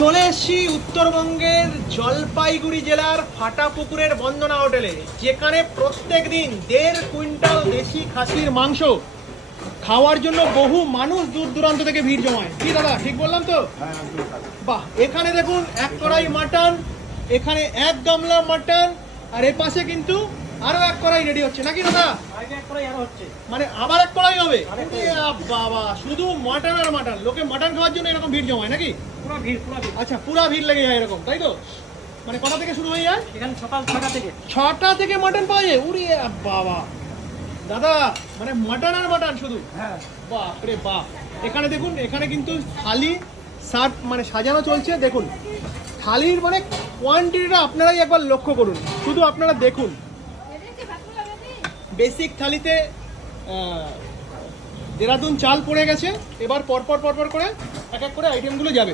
চলে এসেছি উত্তরবঙ্গের জলপাইগুড়ি জেলার ফাটাপুকুরের বন্দনা হোটেলে, যেখানে প্রত্যেক দিন 1.5 কুইন্টাল দেশি খাসির মাংস খাওয়ার জন্য বহু মানুষ দূর দূরান্ত থেকে ভিড় জমায়। কি দাদা, ঠিক বললাম তো? বাহ, এখানে দেখুন 1 কড়াই মাটন, এখানে 1 গামলা মাটন, আর এর পাশে কিন্তু আরো 1 কড়াই রেডি হচ্ছে নাকি দাদা? মানে আবার 1 কড়াই হবে? বাবা, শুধু মাটন আর মাটন। লোকে মাটন খাওয়ার জন্য এরকম ভিড় জমায় নাকি? আচ্ছা, পুরা ভিড় লেগে যায় এরকম, তাই তো? মানে কটা থেকে শুরু হয়ে যায়? এখানে সকাল 6টা থেকে 6টা থেকে মাটন পাওয়া যায়? উড়ি বাবা দাদা, মানে মাটন আর মাটন শুধু? হ্যাঁ। বাপ রে বাপ। এখানে দেখুন, এখানে কিন্তু থালি সার্ভ মানে সাজানো চলছে। দেখুন থালির মানে কোয়ান্টিটিটা আপনারাই একবার লক্ষ্য করুন, শুধু আপনারা দেখুন। বেসিক থালিতে দেরাদুন চাল পড়ে গেছে, এবার পরপর করে এক এক করে আইটেমগুলো যাবে।